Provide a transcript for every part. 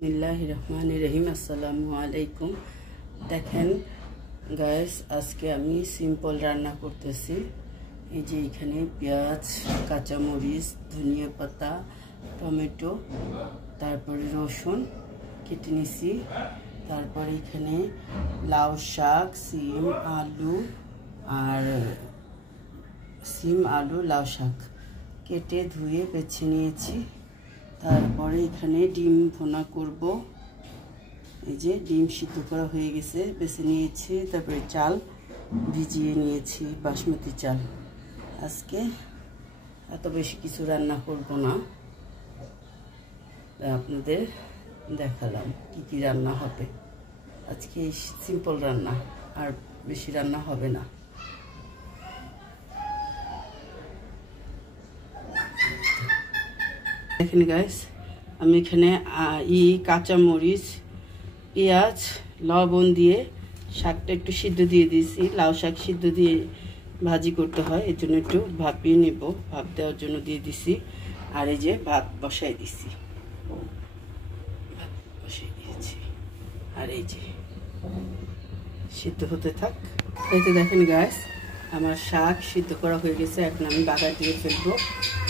বিসমিল্লাহির রহমানির রহিম। আসসালামু আলাইকুম। দেখেন গাইস, আজকে আমি সিম্পল রান্না করতেছি। এই যে এখানে পেঁয়াজ, কাঁচামরিচ, ধনিয়া পাতা, টমেটো, তারপরে রসুন কেটে নিছি। তারপরে এখানে লাউ শাক, সিম আলু লাউ শাক কেটে ধুয়ে বেছে নিয়েছি। তারপরে এখানে ডিম ভুনা করব। এই যে ডিম সিদ্ধ করা হয়ে গেছে, বেছে নিয়েছি। তারপরে চাল ভিজিয়ে নিয়েছি, বাসমতি চাল। আজকে এত বেশি কিছু রান্না করব না, আপনাদের দেখালাম কি কি রান্না হবে। আজকে সিম্পল রান্না, আর বেশি রান্না হবে না। দেখেন গাইস, আমি এখানে কাঁচামরিচ, পেঁয়াজ, লবণ দিয়ে শাকটা একটু সিদ্ধ দিয়ে দিয়েছি। লাউ শাক সিদ্ধ দিয়ে ভাজি করতে হয়, এর জন্য একটু ভাপিয়ে নেব। ভাপ দেওয়ার জন্য দিয়ে দিছি। আর এই যে ভাত বসাই দিছি, ভাত বসাই দিয়েছি। আর এই যে সিদ্ধ হতে থাক। এই তো দেখেন গাইস, আমার শাক সিদ্ধ করা হয়ে গেছে। এখন আমি বাগার দিয়ে ফেলবো।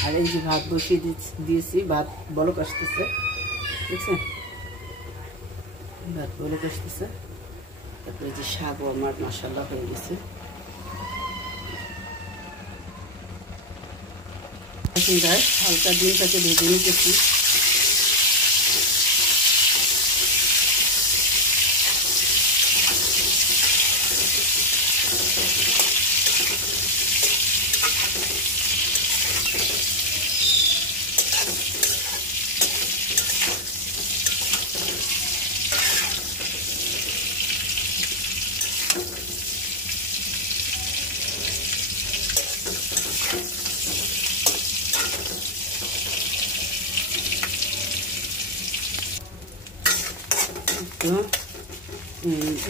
আর এই যে ভাত বসিয়ে দিয়েছি, ভাত বলক আসতেছে, দেখছেন? ভাত বলক আসতেছে। তারপরে যে শাকও আমার মাশাআল্লাহ হয়ে গেছে। দেখেন গাইস, হালকা ডিমটাকে ভেজে নিতেছি।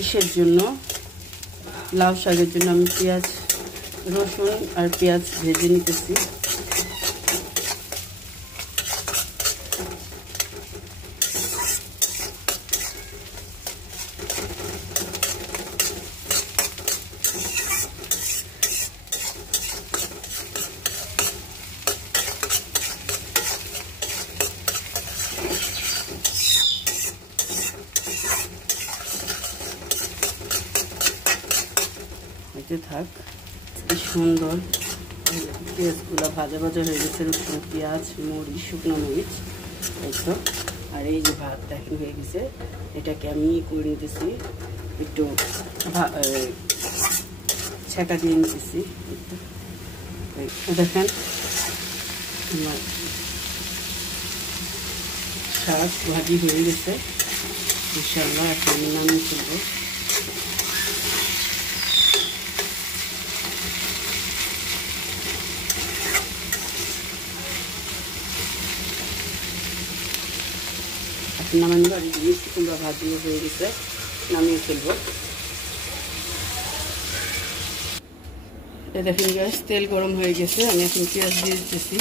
ইসের জন্য, লাউ শাকের জন্য আমি পেঁয়াজ, রসুন আর পেঁয়াজ ভেজে নিতেছি। থাক, কি সুন্দর পেঁয়াজগুলো ভাজা ভাজা হয়ে গেছে। রসুন, পেঁয়াজ, মরিচ, শুকনো মরিচ, এই তো। আর এই যে ভাত দেখেন হয়ে গেছে। এটাকে আমি করে নিতেছি, একটু ছেঁকা দিয়ে নিতেছি। দেখেন আমার শাক ভাজি হয়ে গেছে ইনশাআল্লাহ। এখন আমি নামিয়ে ফেলবো। নামানো আর মিষ্টি কুমড়া ভাজিও হয়ে গেছে, নামিয়ে ফেলবো। এটা দেখেন গ্যাস, তেল গরম হয়ে গেছে। আমি এখন পেঁয়াজ দিয়ে দিতেছি।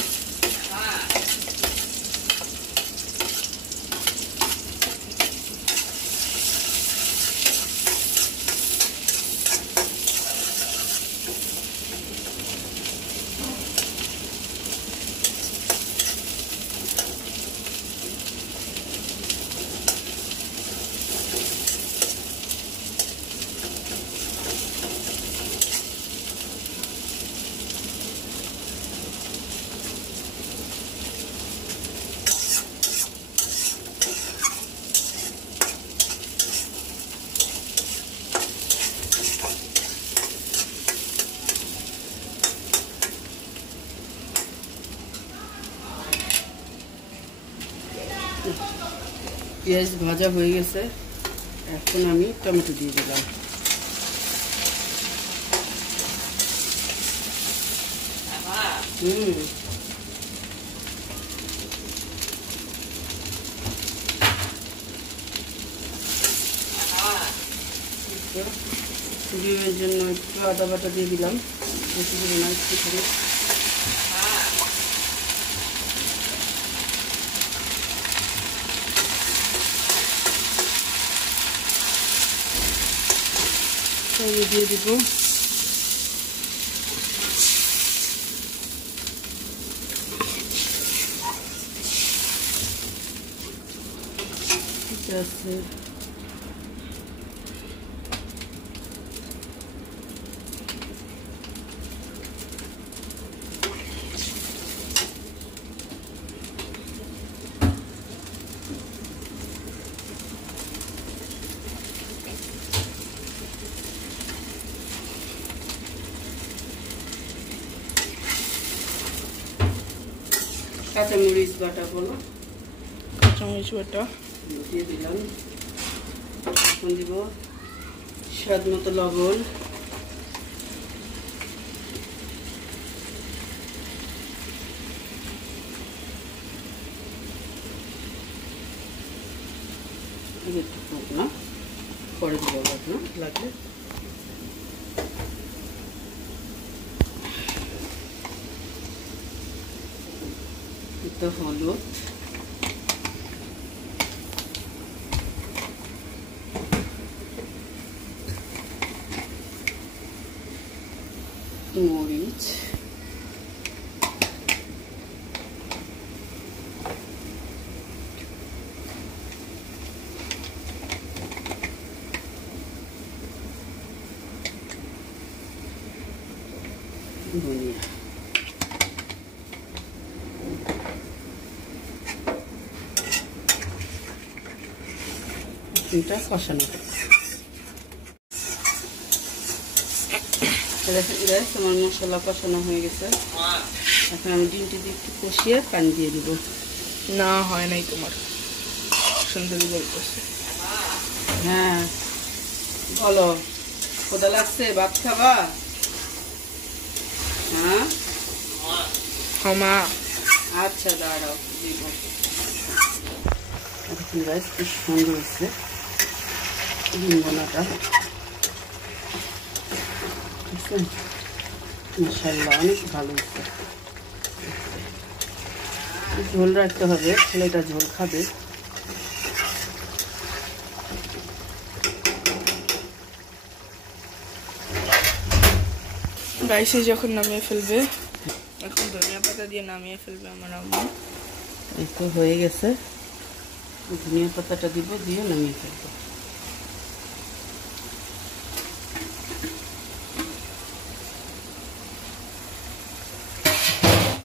পেঁয়াজ ভাজা হয়ে গেছে, এখন আমি টমেটো দিয়ে দিলাম। ডিমের জন্য একটু আদা বাটা দিয়ে দিলাম, বেশি করে না, একটু করে। আমি দিয়ে দিব আছে কাঁচামরিচ বাটা বলো, কাঁচামরিচ বাটা দিয়ে দিলাম। এখন দিব স্বাদ মতো লবণ, একটু হোক না, পরে দিব না লাগলে। একটু হলুদ, মরিচ, ধনিয়া। এটা কষানো আমার মশলা কষানো হয়ে গেছে। এখন আমি ডিমটি দিয়ে একটু কষিয়ে পানি দিয়ে দিব। না হয় নাই তোমার সুন্দর বলতেছে। হ্যাঁ বলো, ক্ষুধা লাগছে, ভাত খাবা? হ্যাঁ মা আচ্ছা দাঁড়াও দিব। এখন গাইস কি সুন্দর হচ্ছে ডিম বোনাটা, মাশাআল্লাহ অনেক ভালো হচ্ছে। ঝোল রাখতে হবে, ছেলেটা ঝোল খাবে। গাইসে যখন নামিয়ে ফেলবে, এখন ধনিয়া পাতা দিয়ে নামিয়ে ফেলবে আমার আম্মু। এই তো হয়ে গেছে, ধনিয়া পাতাটা দিব, দিয়ে নামিয়ে ফেলবো।